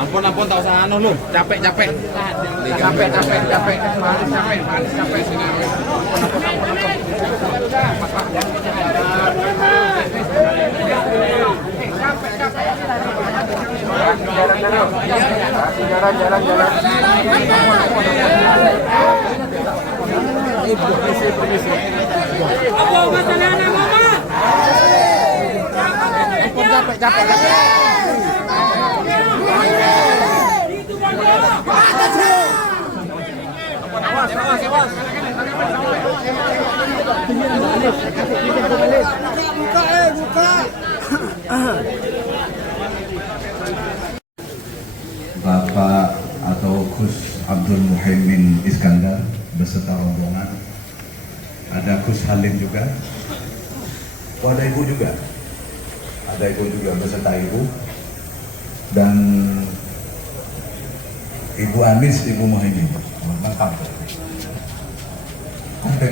Ampun tak usah anu lu, capek. Capek. Bapak atau Gus Abdul Muhaimin Iskandar beserta rombongan, ada Gus Halim juga, ada ibu juga, beserta ibu, dan Ibu Anis, Ibu Muhaimin, lengkap,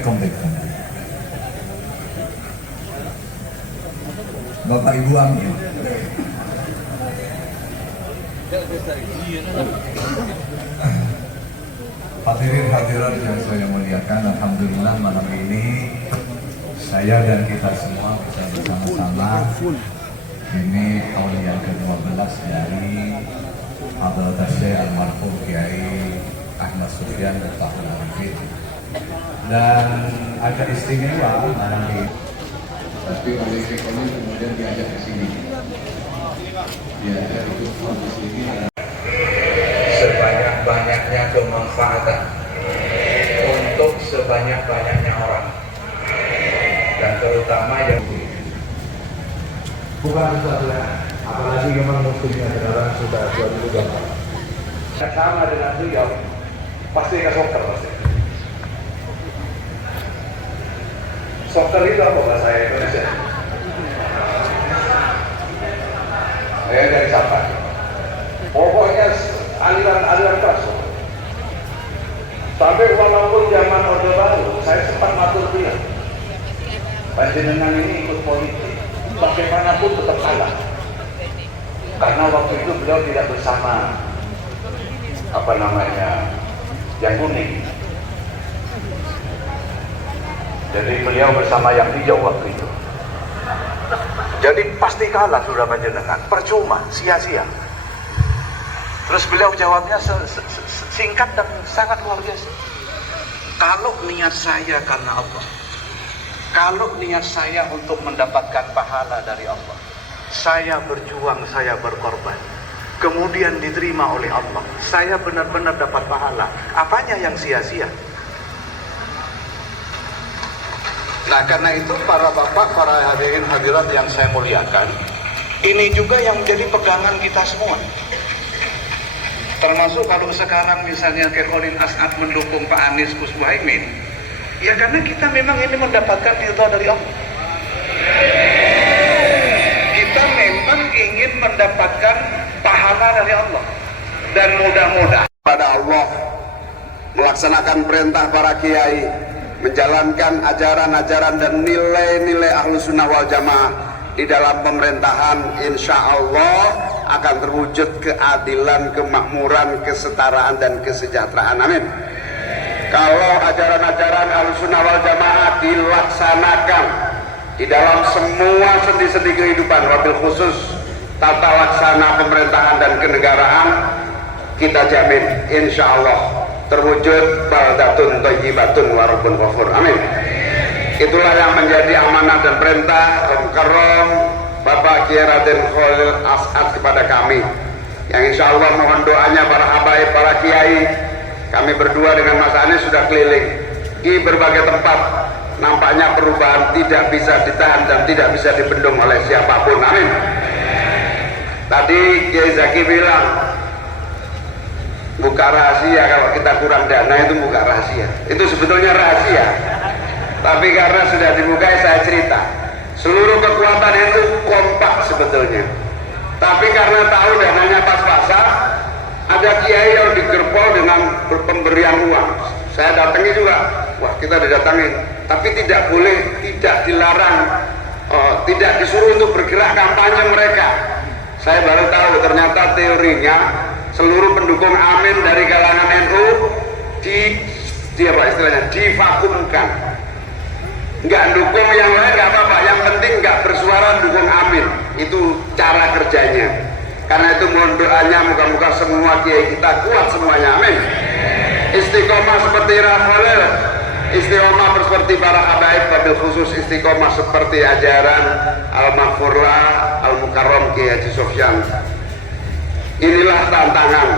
komplek. Bapak Ibu Amin. Hadirin hadirat yang saya muliakan, alhamdulillah malam ini saya dan kita semua bisa bersama-sama. Ini tahun yang ke-12 dari Hadratus Syekh Almarhum Kiai Ahmad Sufyan Miftahul Arifin, dan agak istimewa malam ini. Tapi oleh ekonomi kemudian diajak ke sini. Diajak ikut di sini. Sebanyak-banyaknya kemanfaatan untuk sebanyak-banyaknya orang, dan terutama yang bukan saja, apalagi memang muslimnya sekarang sudah 2020. Sama dengan beliau, pasti ke dokter pasti. Dokter itu apa bahasa Indonesia? Saya dari siapa? Pokoknya aliran kasus. Sampai walaupun zaman Orde Baru, saya sempat matur dia, panjenengan ini ikut politik, bagaimanapun tetap kalah. Karena waktu itu beliau tidak bersama yang kuning. Jadi beliau bersama yang hijau waktu itu. Jadi pasti kalah sudah panjenengan, percuma, sia-sia. Terus beliau jawabnya singkat dan sangat luar biasa. Kalau niat saya karena Allah, kalau niat saya untuk mendapatkan pahala dari Allah, saya berjuang, saya berkorban, kemudian diterima oleh Allah, saya benar-benar dapat pahala. Apanya yang sia-sia? Nah, karena itu para bapak, para hadirin hadirat yang saya muliakan, ini juga yang menjadi pegangan kita semua. Termasuk kalau sekarang misalnya Khairul As'ad mendukung Pak Anies Gus Muhaimin, ya karena kita memang ini mendapatkan ridha dari Allah. Kita memang ingin mendapatkan pahala dari Allah, dan mudah-mudahan pada Allah melaksanakan perintah para kiai, menjalankan ajaran-ajaran dan nilai-nilai Ahlus Sunnah wal Jamaah di dalam pemerintahan, insya Allah akan terwujud keadilan, kemakmuran, kesetaraan, dan kesejahteraan. Amin. Kalau ajaran-ajaran Ahlus Sunnah wal Jamaah dilaksanakan di dalam semua sendi-sendi kehidupan, wabil khusus tata laksana pemerintahan dan kenegaraan, kita jamin insya Allah terwujud baldatun thayyibatun wa rabbun ghafur. Amin. Itulah yang menjadi amanah dan perintah Om Karom Bapak Kiai Raden Khalil As'ad kepada kami, yang insya Allah mohon doanya para habaib, para kiai. Kami berdua dengan Mas Anies sudah keliling di berbagai tempat. Nampaknya perubahan tidak bisa ditahan dan tidak bisa dibendung oleh siapapun. Amin. Tadi Kiai Zaki bilang buka rahasia, kalau kita kurang dana itu buka rahasia. Itu sebetulnya rahasia, tapi karena sudah dibuka saya cerita. Seluruh kekuatan itu kompak sebetulnya, tapi karena tahu dananya pas-pasan, ada kiai yang digerpol dengan pemberian uang. Saya datangi juga, wah kita didatangi, tapi tidak boleh, tidak dilarang, tidak disuruh untuk bergerak kampanye mereka. Saya baru tahu ternyata teorinya seluruh pendukung Amin dari kalangan NU divakumkan. Nggak dukung yang lain nggak apa-apa, yang penting nggak bersuara dukung Amin. Itu cara kerjanya. Karena itu mohon doanya moga-moga semua kiai kita kuat semuanya, amin. Istiqomah seperti Rafael, istiqomah seperti para habaib, wabil khusus istiqomah seperti ajaran Al-Maghfurlah Al-Mukarram Kiai Haji Sofyan. Inilah tantangan.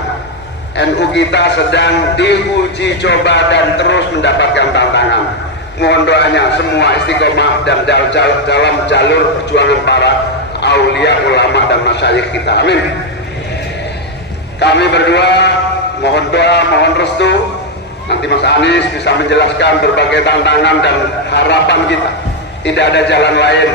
NU kita sedang diuji coba dan terus mendapatkan tantangan. Mohon doanya semua istiqomah dan dalam jalur perjuangan para aulia, ulama dan masyayikh kita, amin. Kami berdua mohon doa, mohon restu. Nanti Mas Anies bisa menjelaskan berbagai tantangan dan harapan kita. Tidak ada jalan lain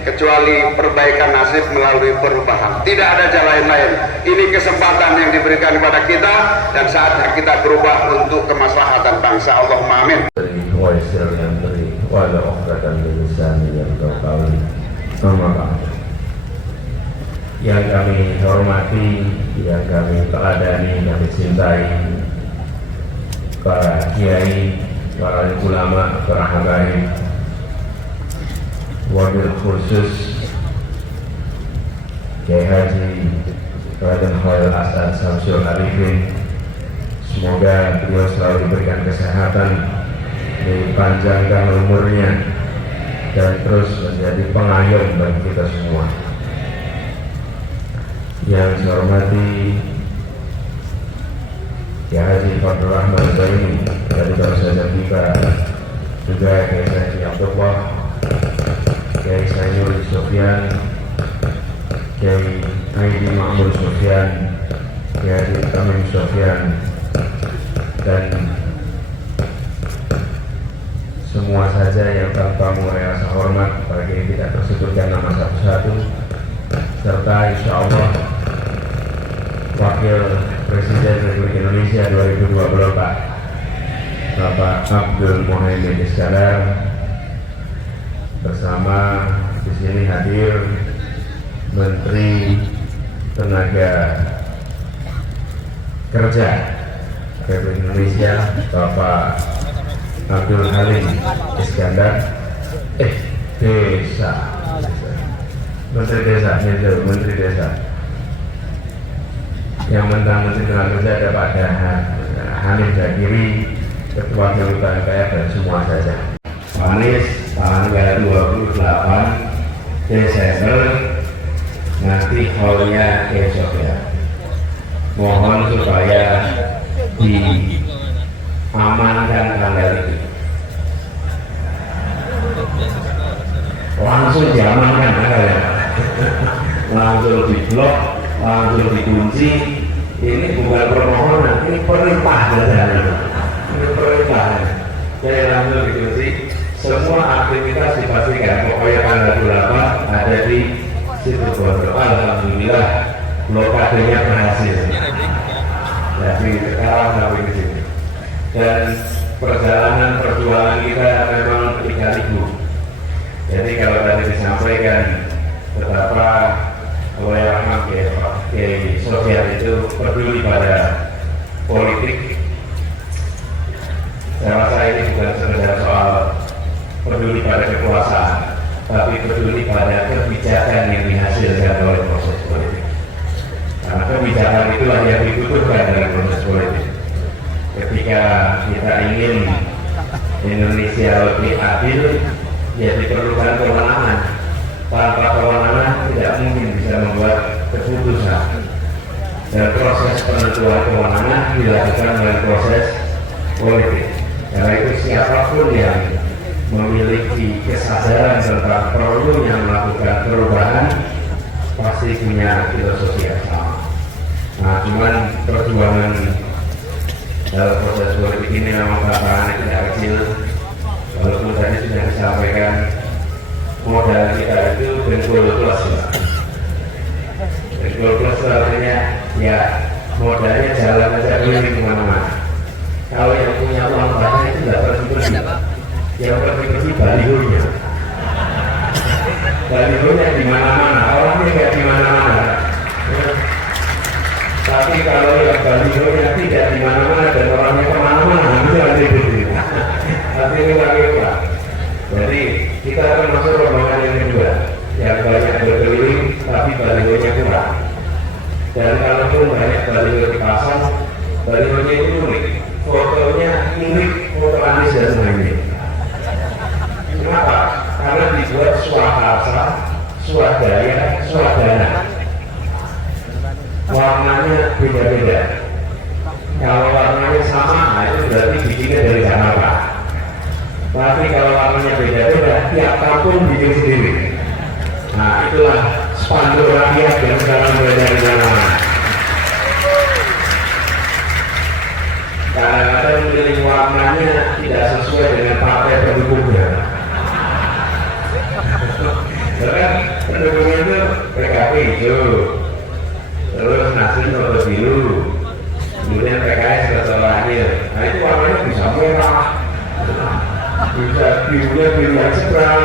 kecuali perbaikan nasib melalui perubahan. Tidak ada jalan lain. Ini kesempatan yang diberikan kepada kita dan saatnya kita berubah untuk kemaslahatan bangsa. Allahumma amin. Yang kami hormati, yang kami teladani, kami cintai, para kiai, para ulama, para habaib, wabil khusus Kiai Haji Raden Khalil As'ad Samsul Arifin. Semoga beliau selalu diberikan kesehatan, dipanjangkan umurnya, dan terus menjadi pengayom bagi kita semua. Yang saya hormati Kiai Haji Fadlur Rahman Zaini dari baru saja tiba, juga Kiai Haji Abdullah, Kiai Sayyid Sofyan, Kiai Aidi Ma'mur Sofyan, Kiai Haji Tamim Sofyan, dan semua saja yang tanpa mengurangi rasa hormat bagi kita tersebutkan nama satu-satu, serta insya Allah Wakil Presiden Republik Indonesia 2024 Bapak Abdul Muhaimin Iskandar, bersama di sini hadir Menteri Tenaga Kerja Republik Indonesia Bapak Abdul Halim Iskandar, Menteri Desa. Yang Menteri Tenaga Kerja ada Pak Hanif Zakiri, Ketua Kelutan MPR, dan semua saja. Anies tanggal 28 Desember nanti hallnya esok ya. Mohon supaya diamankan tanggal itu. Langsung diamankan tanggalnya. Langsung diblok, langsung dikunci. Ini bukan permohonan, ini perintah saja. Ini perintah. Jadi langsung dikunci. Semua aktivitas dipastikan. Pokoknya tanggal 28 ada di situ Bondo. Alhamdulillah blokadenya berhasil. Jadi sekarang sampai di sini. Dan perjalanan perjuangan kita memang 3.000. Jadi kalau tadi disampaikan betapa oleh Rahman Kiai Sofyan itu peduli pada politik, saya rasa ini bukan sekedar soal peduli pada kekuasaan, tapi peduli pada kebijakan yang dihasilkan oleh proses politik. Karena kebijakan itulah yang dibutuhkan dalam proses politik. Ketika kita ingin Indonesia lebih adil, ya diperlukan kewenangan. Tanpa kewenangan tidak mungkin bisa membuat keputusan. Dan proses penentuan kewenangan dilakukan melalui proses politik. Karena itu siapapun yang memiliki kesadaran tentang perlunya melakukan perubahan pasti punya filosofi yang sama. Nah, cuman perjuangan dalam proses politik ini memang tantangannya tidak kecil. Walaupun tadi sudah disampaikan modal kita itu Bengkulu Plus ya. Bengkulu Plus artinya ya modalnya jalan aja dulu di mana-mana. Kalau yang punya uang banyak itu tidak pergi-pergi. Yang pergi-pergi balihonya. Balihonya di mana-mana, orangnya nggak di mana-mana. Dan kalaupun banyak baliho dipasang, balihonya itu unik, fotonya unik, foto Anies dan Muhaimin. Kenapa? Karena dibuat swakarsa, swadaya, swadana. Warnanya beda-beda. Kalau warnanya sama, itu berarti bikinnya dari Jakarta. Tapi kalau warnanya beda-beda, tiap kampung bikin sendiri. Nah, itulah spanduk rakyat yang sekarang beredar di mana-mana. Kadang-kadang memilih warnanya tidak sesuai dengan partai pendukungnya. Karena pendukungnya itu PKB hijau, terus Nasdem atau biru, kemudian PKS atau lahir. Nah itu warnanya bisa merah, bisa birunya biru yang cerah.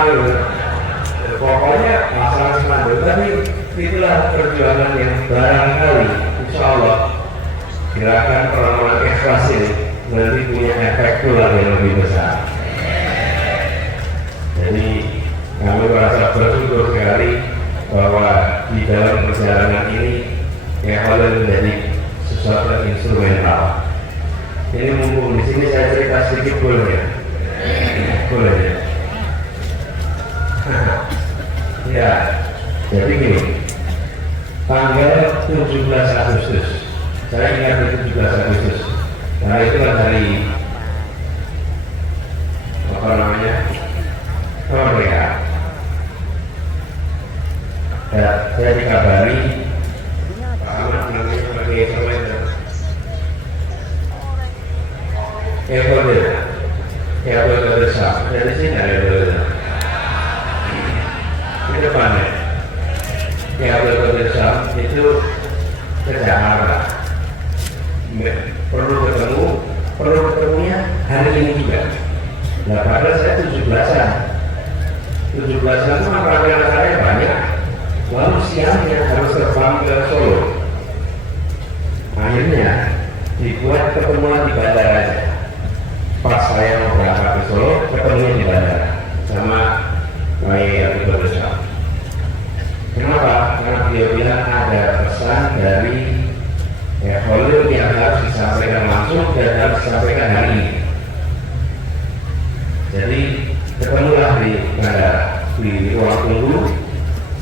Pokoknya masalah spanduk, tapi itulah perjuangan yang barangkali insya Allah gerakan perlawanan ikhlas ini nanti punya efek tular yang lebih besar. Jadi kami merasa bersyukur sekali bahwa di dalam perjalanan ini Khalil menjadi sesuatu yang instrumental. Ini mumpung di sini saya cerita sedikit boleh ya? Boleh ya? Ya, jadi gini, tanggal 17 Agustus, saya ingat itu 17 Agustus, karena itu kan hari apa namanya, kemerdekaan. Ya, saya dikabari Pak Ahmad namanya sebagai semuanya Evolver besar dari sini ada Evolver di depannya Evolver besar itu ke Jakarta. Perlu ketemunya hari ini juga. Nah, padahal saya 17-an itu makanan saya banyak, lalu siangnya harus terbang ke Solo. Akhirnya dibuat ketemuan di bandara aja. Pas saya mau berangkat ke Solo, ketemunya di bandara sama Pak Besar. Kenapa? Karena dia bilang ada pesan dari Khalil yang harus disampaikan langsung dan harus disampaikan hari ini. Jadi ketemulah di bandara, di ruang tunggu,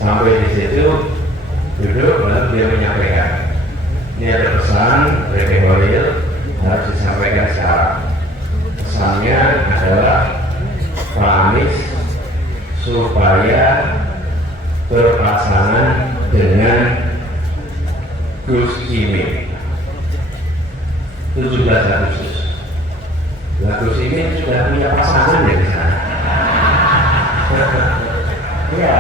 sampai di situ duduk, lalu dia menyampaikan ini ada pesan dari Khalil harus disampaikan sekarang. Pesannya adalah Pak Anies supaya berpasangan dengan Gus Imin 17 Agustus. Gus Imin sudah punya pasangan ya di sana. Ya,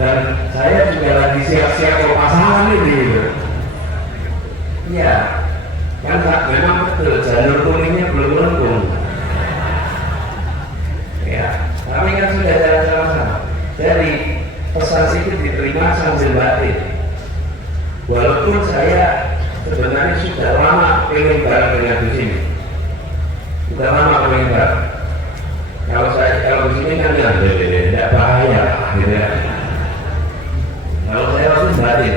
dan saya juga lagi siap-siap mau pasangan ini. Ya, kan memang betul jalur kuningnya belum lengkung. Ya, tapi kan sudah jalan sama-sama. Jadi pesan itu diterima sambil batin. Walaupun saya sebenarnya sudah lama pengen bareng dengan Gus Imin. Sudah lama pengen bareng. Kalau Gus Imin kan tidak bahaya, gitu ya. Kalau saya harus batin,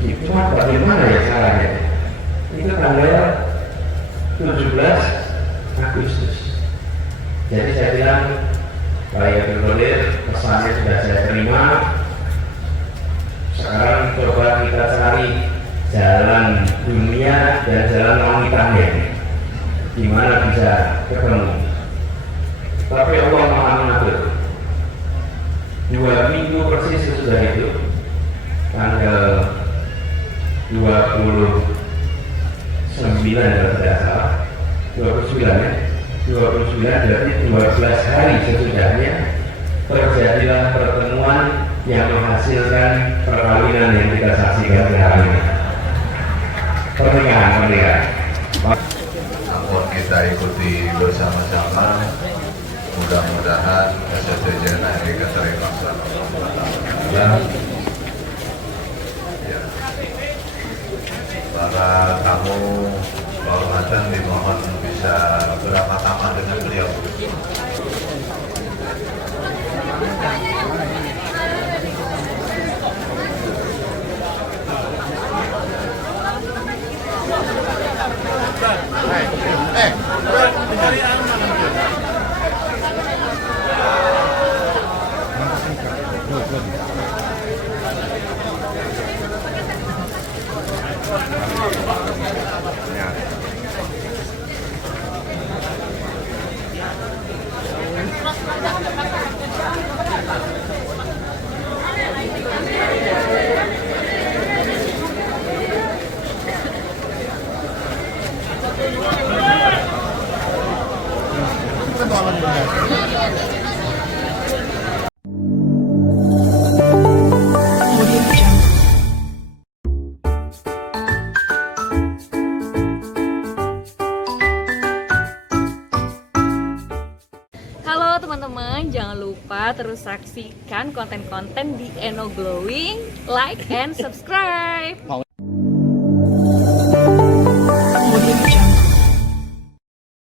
itu bagaimana ya caranya? Itu tanggal 17 Agustus. Jadi saya bilang, Pak Khalil, pesannya sudah saya terima. Sekarang coba kita cari jalan dunia dan jalan langitnya, gimana bisa ketemu. Tapi Allah Maha mengatur. 2 minggu persis sesudah itu, tanggal 29 kalau tidak salah, 29 ya. 29 berarti 12 hari sesudahnya terjadilah pertemuan yang menghasilkan perkawinan yang kita saksikan sekarang ini. Pernikahan. Namun kita ikuti bersama-sama, mudah-mudahan SSDJN ini keterima ya. Para tamu kehormatan dimohon bisa beramah-tamah dengan beliau. Halo teman-teman, jangan lupa terus saksikan konten-konten di Eno Glowing, like and subscribe.